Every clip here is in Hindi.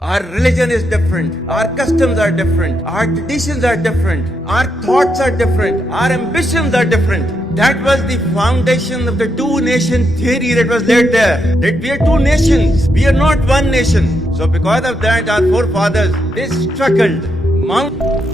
Our religion is different. Our customs are different. Our traditions are different. Our thoughts are different. Our ambitions are different. That was the foundation of the two nation theory that was laid there. That we are two nations. We are not one nation. So because of that, our forefathers, they struggled.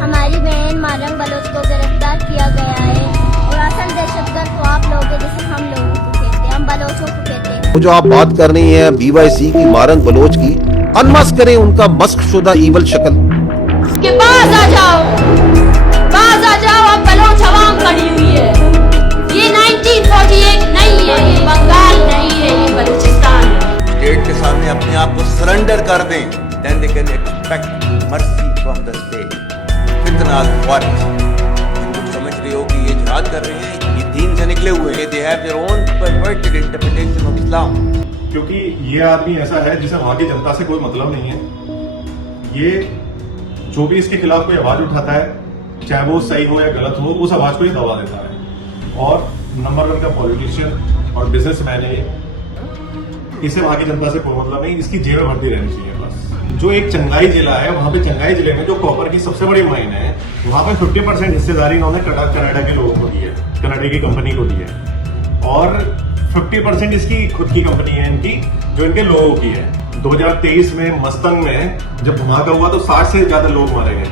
हमारी बहन मारंग बलोच को गिरफ्तार किया गया है और असल दहशतगर्द तो आप लोग हैं, जैसे हम लोगों को कहते हैं, हम बलोचों को कहते हैं। जो आप बात कर रही हैं BYC की, मारंग बलोच की, अनमस्क करें उनका मस्क शुदा ईवल शक्ल के पास आ जाओ, अब बलोच अवाम खड़ी हुई है। ये 1948 नहीं है, ये बंगाल नहीं है, ये बलूचिस्तान है। स्टेट के सामने अपने आप को सरेंडर कर दें, then they can expect mercy from the state. फितना what? तुम समझ रहे हो कि ये जिहाद कर रहे हैं, ये दीन से निकले हुए हैं, they have their own perverted interpretation of Islam. क्योंकि ये आदमी ऐसा है जिसे वहां की जनता से कोई मतलब नहीं है। ये जो भी इसके खिलाफ कोई आवाज उठाता है, चाहे वो सही हो या गलत हो, उस आवाज को ये दबा देता है। और नंबर 1 का पॉलिटिशियन और बिजनेसमैन है। इसे वहां की जनता से कोई मतलब नहीं, इसकी जेब भरती रहनी चाहिए बस। जो एक चंगाई जिला है, वहां पे चंगाई जिले में जो कॉपर की सबसे बड़ी माइन है, वहां पे 50% हिस्सेदारी इन्होंने कनाडा के लोगों को दी है, कनाडा की कंपनी को दी है। और 50% इसकी खुद की कंपनी है इनकी, जो इनके लोगों की है। 2023 में मस्तंग में जब धमाका हुआ तो 60 से ज्यादा लोग मारे गए।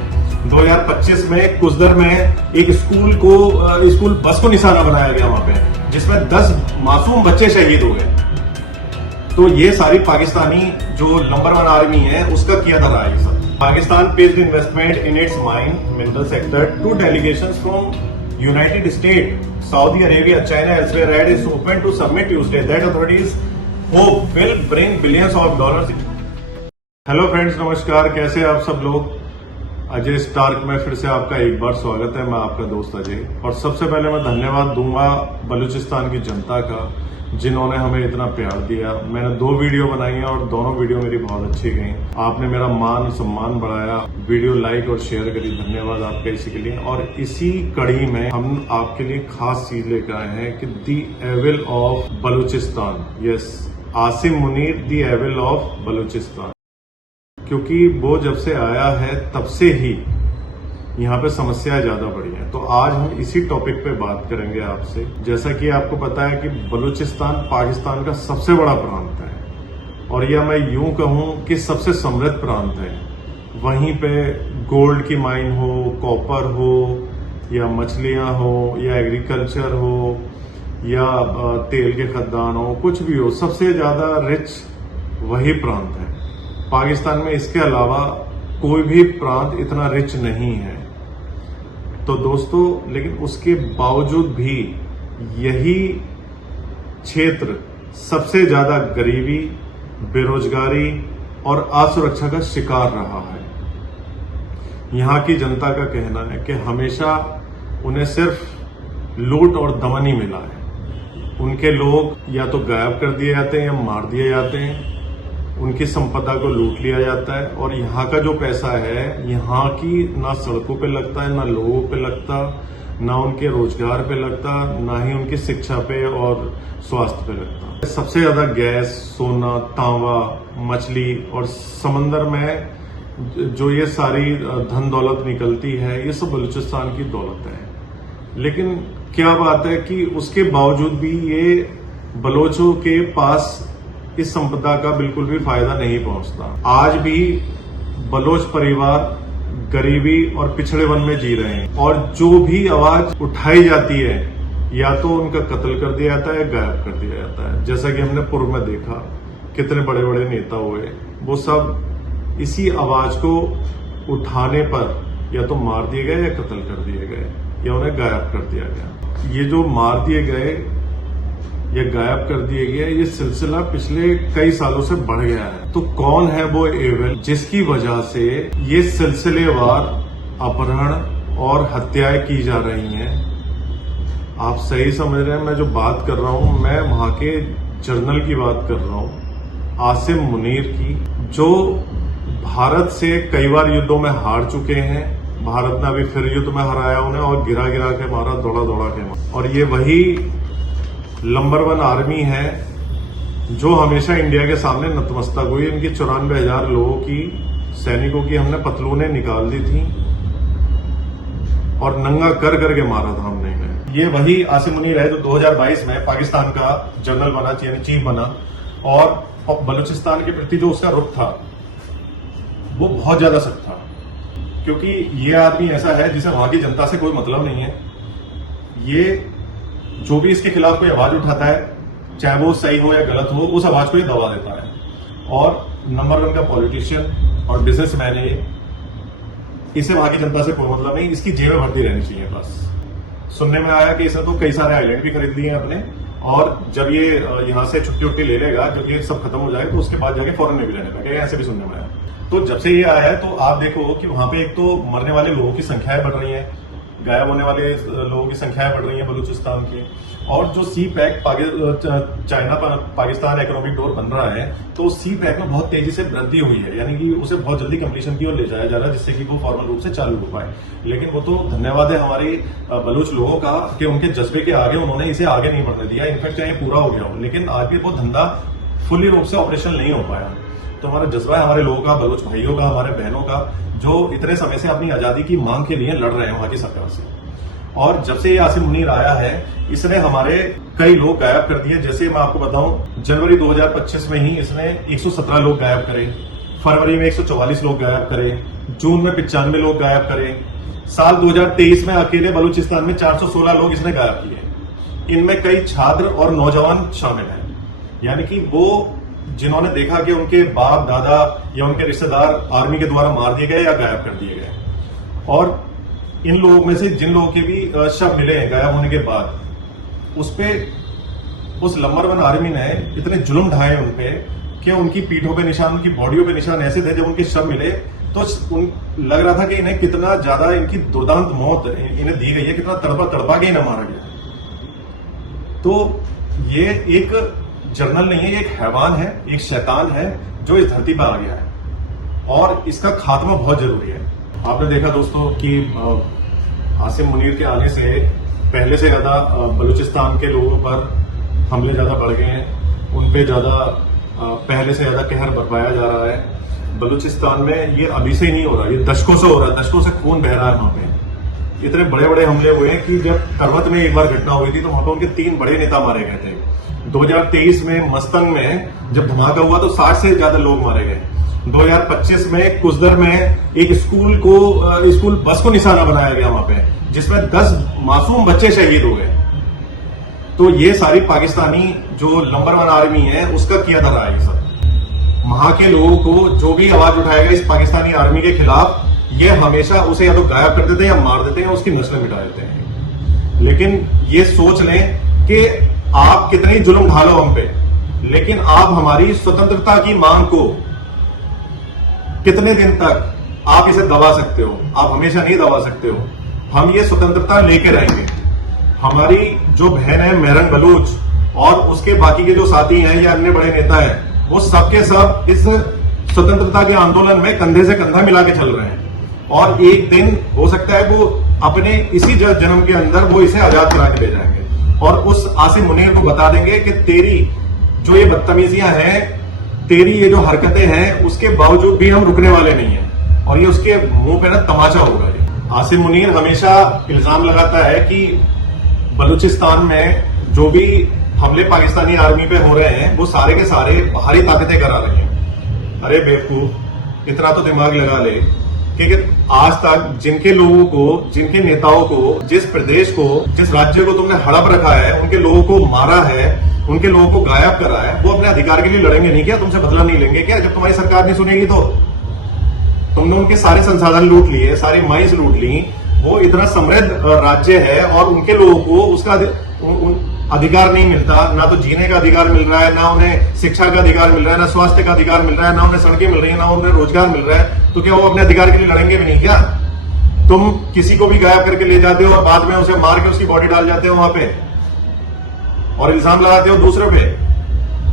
2025 में कुसदर में एक स्कूल बस को निशाना बनाया गया वहां पे, जिसमें 10 मासूम बच्चे शहीद हो गए। तो ये सारी पाकिस्तानी जो नंबर 1 आर्मी है उसका किया धरा है सब। Pakistan paid investment in its mine mineral sector to delegations from United State, Saudi Arabia, China, elsewhere red is open to submit Tuesday. That authorities hope will bring billions of dollars. Hello friends, नमस्कार। कैसे आप सब लोग? अजय स्टार्क में फिर से आपका एक बार स्वागत है। मैं आपका दोस्त अजय। और सबसे पहले मैं धन्यवाद दूंगा बलूचिस्तान की जनता का, जिन्होंने हमें इतना प्यार दिया। मैंने 2 वीडियो बनाई हैं और दोनों वीडियो मेरी बहुत अच्छी गई। आपने मेरा मान सम्मान बढ़ाया, वीडियो लाइक और शेयर करी, धन्यवाद आपका इसी के लिए। और इसी कड़ी में हम आपके लिए खास चीज लेकर आए हैं कि the evil of Balochistan. Yes, Asim Munir the evil of Balochistan. क्योंकि वो जब से आया है तब से ही यहाँ पे समस्याएं ज्यादा बढ़ी हैं। तो आज हम इसी टॉपिक पे बात करेंगे आपसे। जैसा कि आपको पता है कि बलूचिस्तान पाकिस्तान का सबसे बड़ा प्रांत है, और यह मैं यूं कहूं कि सबसे समृद्ध प्रांत है। वहीं पे गोल्ड की माइन हो, कॉपर हो, या मछलियां हो, या एग्रीकल्चर हो, या तेल के खदान हो, कुछ भी हो, सबसे ज्यादा रिच वही प्रांत है। पाकिस्तान में इसके अलावा कोई भी प्रांत इतना रिच नहीं है। तो दोस्तों, लेकिन उसके बावजूद भी यही क्षेत्र सबसे ज्यादा गरीबी, बेरोजगारी और असुरक्षा का शिकार रहा है। यहां की जनता का कहना है कि हमेशा उन्हें सिर्फ लूट और दमन ही मिला है। उनके लोग या तो गायब कर दिए जाते हैं या मार दिए जाते हैं, उनकी संपदा को लूट लिया जाता है। और यहाँ का जो पैसा है, यहाँ की ना सड़कों पे लगता है, ना लोगों पे लगता, ना उनके रोजगार पे लगता, ना ही उनकी शिक्षा पे और स्वास्थ्य पे लगता। सबसे ज्यादा गैस, सोना, तांबा, मछली और समंदर में जो ये सारी धन दौलत निकलती है, ये सब बलूचिस्तान की दौलत है। लेकिन क्या बात है कि उसके बावजूद भी ये बलोचों के पास इस संपदा का बिल्कुल भी फायदा नहीं पहुंचता। आज भी बलोच परिवार गरीबी और पिछड़ेपन में जी रहे हैं, और जो भी आवाज उठाई जाती है, या तो उनका कत्ल कर दिया जाता है या गायब कर दिया जाता है। जैसा कि हमने पूर्व में देखा, कितने बड़े बड़े नेता हुए, वो सब इसी आवाज को उठाने पर या तो मार दिए गए या कत्ल कर दिए गए, या उन्हें गायब कर दिया गया। ये जो मार दिए गए या गायब कर दिए गए, ये सिलसिला पिछले कई सालों से बढ़ गया है। तो कौन है वो एविल जिसकी वजह से ये सिलसिलेवार अपहरण और हत्याएं की जा रही हैं? आप सही समझ रहे हैं। मैं जो बात कर रहा हूं, मैं वहां के जनरल की बात कर रहा हूं, आसिम मुनीर की, जो भारत से कई बार युद्धों में हार चुके हैं भारत ने अभी फिर युद्ध में हराया उन्हें और गिरा गिरा के मारा, दौड़ा दौड़ा के मारा। और ये वही नंबर 1 आर्मी है जो हमेशा इंडिया के सामने नतमस्तक हुई। इनकी 94,000 लोगों की, सैनिकों की हमने पतलूनें निकाल दी थी और नंगा कर करके मारा था हमने इन्हें। ये वही आसिम मुनीर है जो 2022 में पाकिस्तान का जनरल बना, यानी चीफ बना, और बलूचिस्तान के प्रति जो उसका रुख था वो बहुत ज्यादा सख्त था, क्योंकि ये आदमी ऐसा है जिसे वहां की जनता से कोई मतलब नहीं है। ये जो भी इसके खिलाफ कोई आवाज उठाता है, चाहे वो सही हो या गलत हो, उस आवाज को ये दबा देता है। और नंबर 1 का पॉलिटिशियन और बिजनेसमैन है ये। इसे वहां की जनता से कोई मतलब नहीं, इसकी जेबें भरती रहनी चाहिए बस। सुनने में आया कि इसने तो कई सारे आइलैंड भी खरीद लिए हैं अपने, और जब ये यहाँ से छुट्टी उट्टी ले लेगा, जब ये सब खत्म हो जाए, तो उसके बाद जाके फॉरेन में भी रहने लगेगा, ऐसे भी सुनने में आया। तो जब से ये आया है तो आप देखो कि वहां पे एक तो मरने वाले लोगों की संख्याएं बढ़ रही हैं, गायब होने वाले लोगों की संख्याएं बढ़ रही हैं बलूचिस्तान की, और जो CPEC China Pakistan economic corridor बन रहा है, तो उस सी पैक में बहुत तेजी से वृद्धि हुई है, यानी कि उसे बहुत जल्दी कंप्लीशन की ओर ले जाया जा रहा है, जिससे कि वो फॉर्मल रूप से चालू हो पाए। लेकिन वो तो धन्यवाद है हमारे बलूच लोगों का कि उनके जज्बे के आगे उन्होंने इसे आगे नहीं बढ़ने दिया। इनफैक्ट चाहे पूरा हो गया हो, लेकिन आज भी वो धंधा फुली रूप से ऑपरेशन नहीं हो पाया। तो हमारा जज्बा है हमारे लोगों का, बलूच भाइयों का, हमारे बहनों का, जो इतने समय से अपनी आजादी की मांग के लिए लड़ रहे हैं वहां की सरकार से। और जब से ये आसिम मुनीर आया है, इसने हमारे कई लोग गायब कर दिए। जैसे मैं आपको बताऊं, जनवरी 2025 में ही इसने 117 लोग गायब करे, फरवरी में 144 लोग गायब करे, जून में 95 लोग गायब करे। साल 2023 में अकेले बलूचिस्तान में 416 लोग इसने गायब किए। इनमें कई छात्र और नौजवान शामिल हैं, यानी कि वो जिन्होंने देखा कि उनके बाप दादा या उनके रिश्तेदार आर्मी के द्वारा मार दिए गए या गायब कर दिए गए। और इन लोगों में से जिन लोगों के भी शव मिले हैं गायब होने के बाद, उस नंबर 1 आर्मी ने इतने जुल्म ढाए उन पे कि उनकी पीठों पे निशान, उनकी बॉडियों पे निशान ऐसे थे। जब उनके शव मिले तो लग रहा था कि इन्हें कितना ज्यादा इनकी दुर्दांत मौत इन्हें दी गई है, कितना तड़पा के इन्हें मारा गया। तो ये एक जर्नल नहीं है, ये एक हैवान है, एक शैतान है जो इस धरती पर आ गया है, और इसका खात्मा बहुत जरूरी है। आपने देखा दोस्तों कि आसिम मुनीर के आने से पहले से ज्यादा बलूचिस्तान के लोगों पर हमले ज्यादा बढ़ गए हैं, उन पे ज्यादा पहले से ज्यादा कहर बरपाया जा रहा है। बलूचिस्तान में ये अभी से ही नहीं हो रहा, ये दशकों से हो रहा है, दशकों से खून बह रहा है वहां पे। इतने बड़े बड़े हमले हुए हैं कि जब करवत में एक बार घटना हुई थी तो वहां पर उनके 3 बड़े नेता मारे गए थे। 2023 में मस्तंग में जब धमाका हुआ तो 60 से ज्यादा लोग मारे गए। 2025 में कुसदर में एक स्कूल बस को निशाना बनाया गया वहां पे, जिसमें 10 मासूम बच्चे शहीद हो गए। तो ये सारी पाकिस्तानी जो नंबर 1 आर्मी है उसका किया धरा है ये सब। वहां के लोगों को जो भी आवाज उठाएगा इस पाकिस्तानी आर्मी के खिलाफ, ये हमेशा उसे या तो गायब कर देते हैं या मार देते हैं, उसकी नस्लें मिटा देते हैं। लेकिन ये सोच लें कि आप कितनी जुल्म ढालो हम पे, लेकिन आप हमारी स्वतंत्रता की मांग को कितने दिन तक आप इसे दबा सकते हो? आप हमेशा नहीं दबा सकते हो। हम ये स्वतंत्रता लेके रहेंगे। हमारी जो बहन है मेरन बलूच और उसके बाकी के जो साथी हैं या अन्य बड़े नेता हैं, वो सबके सब इस स्वतंत्रता के आंदोलन में कंधे से कंधा मिला के चल रहे हैं। और एक दिन हो सकता है वो अपने इसी जन्म के अंदर वो इसे आजाद करा के ले जाएंगे और उस आसिम मुनीर को बता देंगे कि तेरी जो ये बदतमीजियां हैं, तेरी ये जो हरकतें हैं, उसके बावजूद भी हम रुकने वाले नहीं हैं। और ये उसके मुंह पे ना तमाचा होगा। ये आसिम मुनीर हमेशा इल्जाम लगाता है कि बलूचिस्तान में जो भी हमले पाकिस्तानी आर्मी पे हो रहे हैं वो सारे के सारे बाहरी ताकतें करा रही हैं। अरे बेवकूफ, इतना तो दिमाग लगा ले कि आज तक जिनके लोगों को, जिनके नेताओं को, जिस प्रदेश को, जिस राज्य को तुमने हड़प रखा है, उनके लोगों को मारा है, उनके लोगों को गायब करा है, वो अपने अधिकार के लिए लड़ेंगे नहीं क्या? तुमसे बदला नहीं लेंगे क्या? जब तुम्हारी सरकार नहीं सुनेगी तो तुमने उनके सारे संसाधन लूट लिए, सारी माइंस लूट ली। वो इतना समृद्ध राज्य है और उनके लोगों को उसका अधिकार नहीं मिलता। ना तो जीने का अधिकार मिल रहा है, ना उन्हें शिक्षा का अधिकार मिल रहा है, ना स्वास्थ्य का अधिकार मिल रहा है, ना उन्हें सड़कें मिल रही है, ना उन्हें रोजगार मिल रहा है। तो क्या वो अपने अधिकार के लिए लड़ेंगे भी नहीं क्या? तुम किसी को भी गायब करके ले जाते हो और बाद में उसे मार के उसकी बॉडी डाल जाते हो वहां पे और इल्जाम लगाते हो दूसरों पे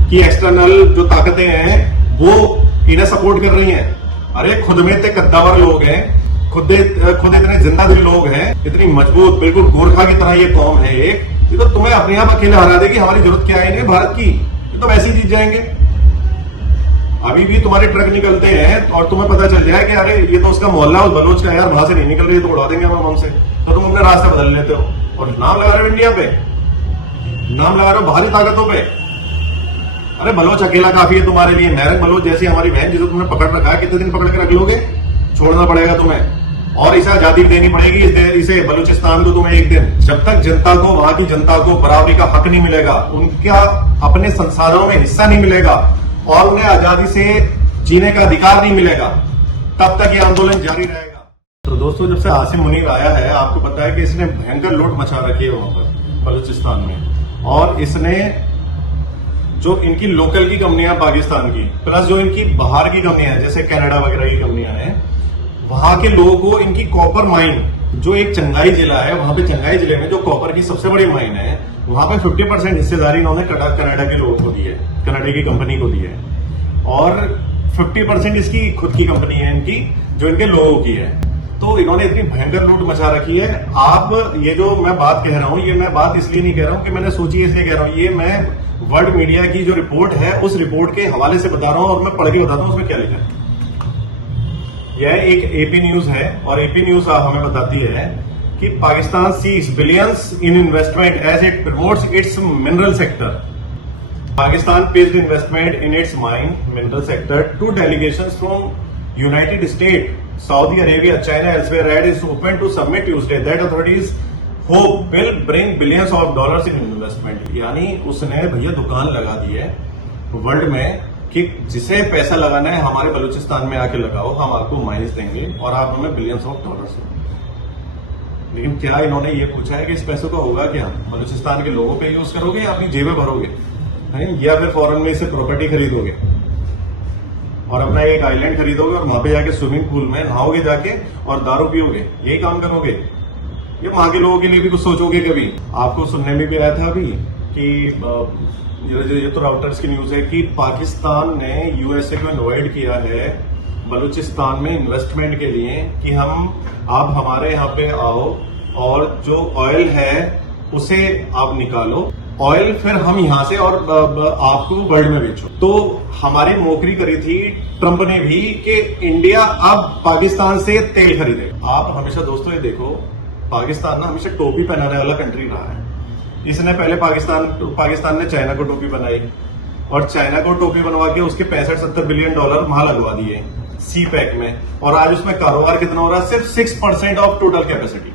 कि एक्सटर्नल जो ताकतें हैं वो इन्हें सपोर्ट कर रही हैं। अरे खुद में इतने कद्दावर लोग हैं, खुद इतने जिंदा दिल लोग हैं, इतनी मजबूत, बिल्कुल गोरखा की तरह ये कौम है एक, ये तो तुम्हें अपने आप अकेले हरा देगी। हमारी जरूरत क्या है इन्हें भारत की, ये तो वैसे ही जीत जाएंगे। अभी भी तुम्हारे ट्रक निकलते हैं और तुम्हें पता चल जाए कि अरे ये तो उसका मोहल्ला उस बलोच का, यार वहां से नहीं निकल रही तो उड़ा देंगे हम हमसे, तो तुम अपना रास्ता बदल लेते हो और नाम लगा रहे हो इंडिया पे, नाम लगा रहे हो बाहरी ताकतों पे। अरे बलोच अकेला काफी है तुम्हारे लिए। मैरंग बलोच जैसी हमारी बहन जिसे तुमने पकड़ रखा है, कितने दिन पकड़ के रख लोगे? छोड़ना पड़ेगा तुम्हें और इसे आजादी देनी पड़ेगी इसे बलूचिस्तान को तुम्हें एक दिन। जब तक जनता को, वहां की जनता को बराबरी का हक नहीं मिलेगा, उनका अपने संसाधनों में हिस्सा नहीं मिलेगा और उन्हें आजादी से जीने का अधिकार नहीं मिलेगा, तब तक ये आंदोलन जारी रहेगा। तो दोस्तों, जब से आसिम मुनीर आया है, आपको पता है कि इसने भयंकर लूट मचा रखी है वहां पर बलूचिस्तान में। और इसने जो इनकी लोकल की कंपनियां पाकिस्तान की, प्लस जो इनकी बाहर की कंपनियां जैसे कनाडा वगैरह की कंपनियां हैं, वहां के लोगों को इनकी कॉपर माइन, जो एक चंगाई जिला है, वहां पे चंगाई जिले में जो कॉपर की सबसे बड़ी माइन है, वहां पे 50% हिस्सेदारी इन्होंने कनाडा के लोगों को दी है, कनाडा की कंपनी को दी है। और 50% इसकी खुद की कंपनी है इनकी, जो इनके लोगों की है। तो इन्होंने इतनी भयंकर लूट मचा रखी है। आप ये जो मैं बात कह रहा हूं, ये मैं बात इसलिए नहीं कह रहा हूं कि मैंने सोची इसलिए कह रहा हूं, ये मैं वर्ल्ड मीडिया की जो रिपोर्ट है उस रिपोर्ट के हवाले से बता रहा हूं और मैं पढ़ के बताता हूं उसमें क्या लिखा है। यह एक एपी न्यूज है और एपी न्यूज हमें बताती है कि Pakistan seeks billions in investment as it promotes its mineral sector. Pakistan pitched investment in its mine mineral sector to delegations from United States, Saudi Arabia, China, elsewhere. Red is open to submit Tuesday that authorities hope will bring billions of dollars in investment. यानी उसने भैया दुकान लगा दी है वर्ल्ड में कि जिसे पैसा लगाना है हमारे बलूचिस्तान में आके लगाओ, हम आपको माइन्स देंगे और आप हमें बिलियंस ऑफ डॉलर्स। लेकिन क्या इन्होंने ये पूछा है कि इस पैसों का होगा क्या? बलूचिस्तान के लोगों पे यूज करोगे या अपनी जेबें भरोगे, या फिर फॉरेन में से प्रॉपर्टी खरीदोगे और अपना एक आइलैंड खरीदोगे और वहां पे जाके स्विमिंग पूल में नहाओगे जाके और दारू पियोगे? यही काम करोगे? ये वहां के लोगों के लिए भी कुछ सोचोगे कभी? आपको सुनने में भी आया था अभी कि ये तो राउटर्स की न्यूज है कि पाकिस्तान ने यूएसए को इनवाइट किया है बलूचिस्तान में इन्वेस्टमेंट के लिए कि आप हमारे यहाँ पे आओ और जो ऑयल है उसे आप निकालो, ऑयल फिर हम यहां से और आपको वर्ल्ड में बेचो। तो हमारी नौकरी करी थी ट्रंप ने भी कि इंडिया अब पाकिस्तान से तेल खरीदे। आप हमेशा दोस्तों ये देखो, पाकिस्तान ना हमेशा टोपी पहनाने वाला कंट्री रहा है। इसने पहले पाकिस्तान ने चाइना को टोपी बनाई और चाइना को टोपी बनवा के उसके 65-70 बिलियन डॉलर वहां लगवा दिए सी पैक में, और आज उसमें कारोबार कितना हो रहा है? सिर्फ 6% ऑफ टोटल कैपेसिटी।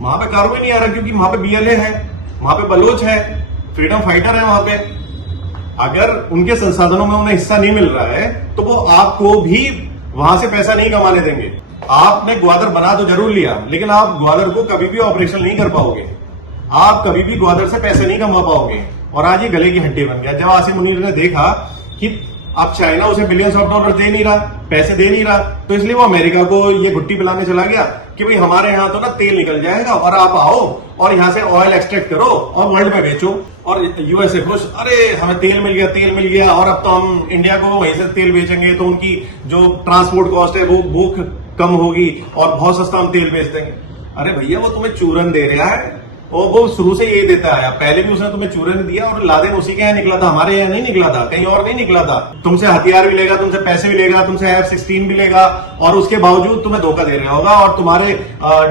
वहां पे कारोबार नहीं आ रहा क्योंकि वहां पे बीएलए है, वहां पे बलोच है, फ्रीडम फाइटर है वहां पे। अगर उनके संसाधनों में उन्हें हिस्सा नहीं मिल रहा है तो वो आपको भी वहां से पैसा नहीं कमाने देंगे। आपने ग्वादर बना तो जरूर लिया, लेकिन आप ग्वादर को कभी भी ऑपरेशन नहीं कर पाओगे, आप कभी भी ग्वादर से पैसे नहीं कमा पाओगे। और आज ये गले की हड्डी बन गया। जब आसिम मुनीर ने देखा कि अब चाइना उसे बिलियंस ऑफ डॉलर दे नहीं रहा, पैसे दे नहीं रहा, तो इसलिए वो अमेरिका को ये गुट्टी पिलाने चला गया कि भाई हमारे यहाँ तो ना तेल निकल जाएगा और आप आओ और यहाँ से ऑयल एक्सट्रैक्ट करो और वर्ल्ड में बेचो। और यूएसए खुश, अरे हमें तेल मिल गया और अब तो हम इंडिया को वहीं से तेल बेचेंगे तो उनकी जो ट्रांसपोर्ट कॉस्ट है वो कम होगी और बहुत सस्ता हम तेल बेच देंगे। अरे भैया वो तुम्हें चूरन दे रहा है और वो शुरू से यही देता आया, पहले भी उसने तुम्हें चूरन दिया और लादेन उसी के यहाँ निकला था, हमारे यहाँ नहीं निकला था, कहीं और नहीं निकला था। तुमसे हथियार भी लेगा, तुमसे पैसे भी लेगा, तुमसे F-16 भी लेगा और उसके बावजूद तुम्हें धोखा दे रहा होगा और तुम्हारे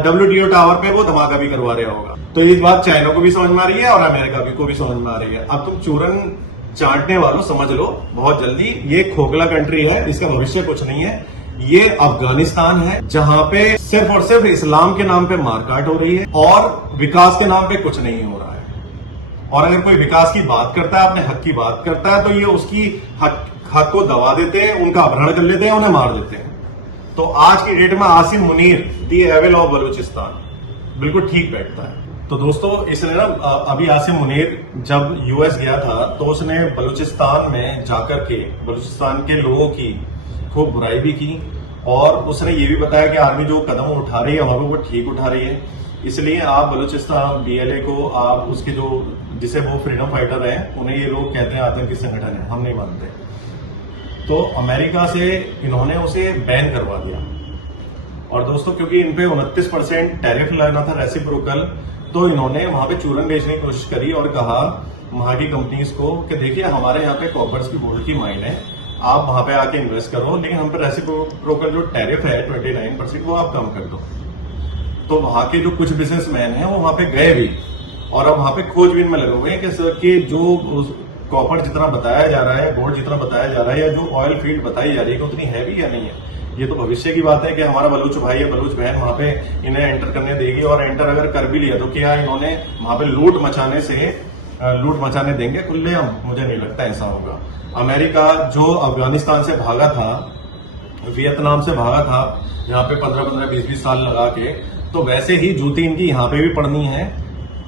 WTO टावर पे वो धमाका भी करवा रहा होगा। तो ये बात चाइना को भी समझ में आ रही है और अमेरिका को भी समझ में आ रही है। अब तुम चूरन चाटने वालों समझ लो बहुत जल्दी, ये खोखला कंट्री है, इसका भविष्य कुछ नहीं है। ये अफगानिस्तान है जहां पे सिर्फ और सिर्फ इस्लाम के नाम पे मारकाट हो रही है और विकास के नाम पे कुछ नहीं हो रहा है। और अगर कोई विकास की बात करता है, अपने हक की बात करता है, तो ये उसकी हक को दबा देते हैं, उनका अपहरण कर लेते हैं, उन्हें मार देते हैं। तो आज की डेट में Asim Munir the evil of Balochistan बिल्कुल ठीक बैठता है। तो दोस्तों, इसने ना अभी आसिम मुनीर जब यूएस गया था तो उसने बलूचिस्तान में जाकर के बलूचिस्तान के लोगों की खूब बुराई भी की और उसने ये भी बताया कि आर्मी जो कदम उठा रही है वहां पर वो ठीक उठा रही है। इसलिए आप बलूचिस्तान बीएलए को, आप उसके जो जिसे वो फ्रीडम फाइटर हैं, उन्हें ये लोग कहते हैं आतंकी संगठन है, हम नहीं मानते। तो अमेरिका से इन्होंने उसे बैन करवा दिया और दोस्तों क्योंकि इन पे 29% टैरिफ लगाना था रेसिप्रोकल, तो इन्होंने वहां पे चूरन बेचने की कोशिश करी और कहा वहां की कंपनीज को कि देखिए हमारे यहाँ पे कॉपर्स की गोल्ड की माइन है, आप वहां पे आके इन्वेस्ट करो, लेकिन हम पे रेसिप्रोकल जो टैरिफ है 29% वो आप कम कर दो। तो वहां के जो कुछ बिजनेसमैन हैं वो वहां पे गए भी और अब वहां पे खोजबीन में लगे हुए हैं कि सर कि जो कॉपर जितना बताया जा रहा है, गोल्ड जितना बताया जा रहा है, या जो ऑयल फील्ड बताई जा रही है उतनी है भी या नहीं है। ये तो भविष्य की बात है कि हमारा बलूच भाई या बलूच बहन वहां पे इन्हें एंटर करने देगी, और एंटर अगर कर भी लिया तो क्या इन्होंने वहां पे लूट मचाने देंगे खुलेआम? मुझे नहीं लगता ऐसा होगा। अमेरिका जो अफगानिस्तान से भागा था, वियतनाम से भागा था, यहाँ पे 15-15, 20-20 साल लगा के, तो वैसे ही जूती इनकी यहाँ पे भी पड़नी है,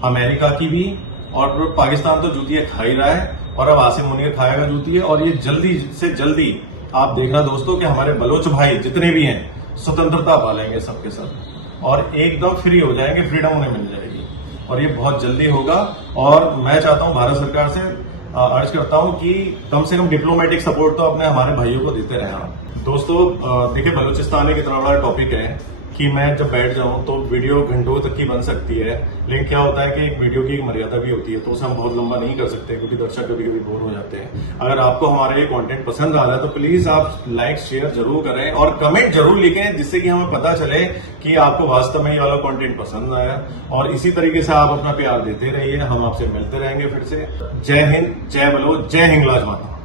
अमेरिका की भी। और पाकिस्तान तो जूतियां खा ही रहा है और अब आसिम मुनीर खाएगा जूती है। और ये जल्दी से जल्दी आप देखना दोस्तों कि हमारे बलोच भाई जितने भी हैं स्वतंत्रता पालेंगे सबके सब और एकदम फ्री हो जाएंगे, फ्रीडम उन्हें मिल जाएगी और ये बहुत जल्दी होगा। और मैं चाहता हूं भारत सरकार से अर्ज करता हूं कि कम से कम डिप्लोमेटिक सपोर्ट तो अपने हमारे भाइयों को देते रहना। दोस्तों देखिए बलूचिस्तान एक इतना बड़ा टॉपिक है कि मैं जब बैठ जाऊं तो वीडियो घंटों तक की बन सकती है, लेकिन क्या होता है कि एक वीडियो की एक मर्यादा भी होती है, तो उसे हम बहुत लंबा नहीं कर सकते क्योंकि दर्शक कभी कभी बोर हो जाते हैं। अगर आपको हमारा ये कंटेंट पसंद आ रहा है तो प्लीज आप लाइक शेयर जरूर करें और कमेंट जरूर लिखें, जिससे कि हमें पता चले कि आपको वास्तव में ये वाला कंटेंट पसंद आया। और इसी तरीके से आप अपना प्यार देते रहिए, हम आपसे मिलते रहेंगे फिर से। जय हिंद, जय बलोच, जय हिंगलाज माता।